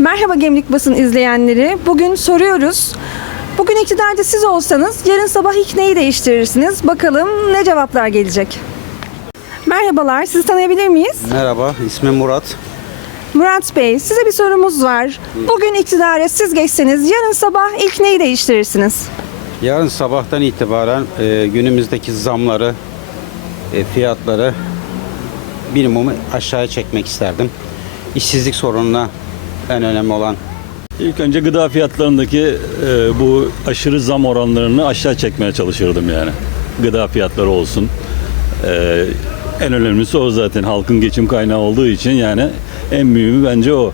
Merhaba Gemlik Basın izleyenleri. Bugün soruyoruz. Bugün iktidarda siz olsanız yarın sabah ilk neyi değiştirirsiniz? Bakalım ne cevaplar gelecek. Merhabalar, sizi tanıyabilir miyiz? Merhaba, ismim Murat. Murat Bey, size bir sorumuz var. Bugün iktidara siz geçseniz yarın sabah ilk neyi değiştirirsiniz? Yarın sabahtan itibaren e, günümüzdeki zamları, e, fiyatları minimumu aşağıya çekmek isterdim. İşsizlik sorununa en önemli olan İlk önce gıda fiyatlarındaki e, bu aşırı zam oranlarını aşağı çekmeye çalışırdım yani. Gıda fiyatları olsun. E, en önemlisi o zaten halkın geçim kaynağı olduğu için yani en mühimi bence o.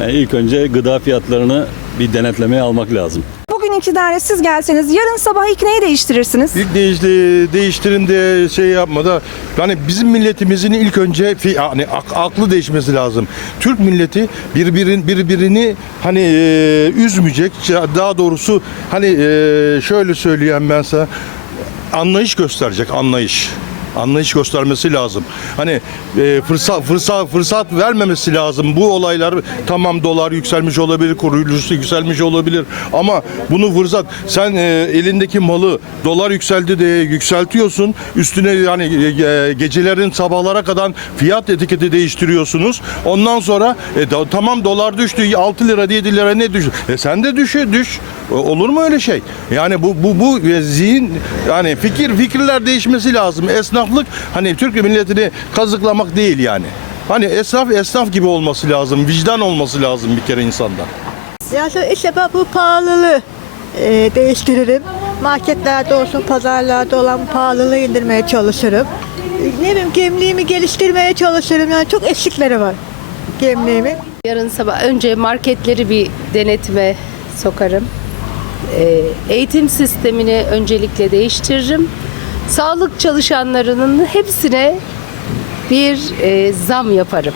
Yani ilk önce gıda fiyatlarını bir denetlemeye almak lazım. Bugün iktidara siz gelseniz yarın sabah ilk neyi değiştirirsiniz? İlk değişti, değiştirin de şey yapmadı. Yani bizim milletimizin ilk önce fi- yani ak- aklı değişmesi lazım. Türk milleti birbirin birbirini hani e, üzmeyecek. Daha doğrusu hani e, şöyle söyleyeyim ben sana anlayış gösterecek anlayış. Anlayış göstermesi lazım. Hani e, fırsat fırsat fırsat vermemesi lazım. Bu olaylar tamam dolar yükselmiş olabilir, kuru yükselmiş olabilir ama bunu fırsat sen e, elindeki malı dolar yükseldi diye yükseltiyorsun. Üstüne yani e, gecelerin sabahlara kadar fiyat etiketi değiştiriyorsunuz. Ondan sonra e, da- tamam dolar düştü 6 lira 7 lira ne düştü? E sen de düş düş. E, Olur mu öyle şey? Yani bu bu bu e, zihin yani fikir fikirler değişmesi lazım. Esnaflık hani Türk milletini kazıklamak değil yani. Hani esnaf esnaf gibi olması lazım. Vicdan olması lazım bir kere insanda. Ya şu- işte ben bu pahalılığı e, değiştiririm. Marketlerde olsun, pazarlarda olan pahalılığı indirmeye çalışırım. E, Ne bileyim gemliğimi geliştirmeye çalışırım. Yani çok eksikleri var gemliğimin. Yarın sabah önce marketleri bir denetime sokarım. Ee, Eğitim sistemini öncelikle değiştiririm. Sağlık çalışanlarının hepsine bir e, zam yaparım.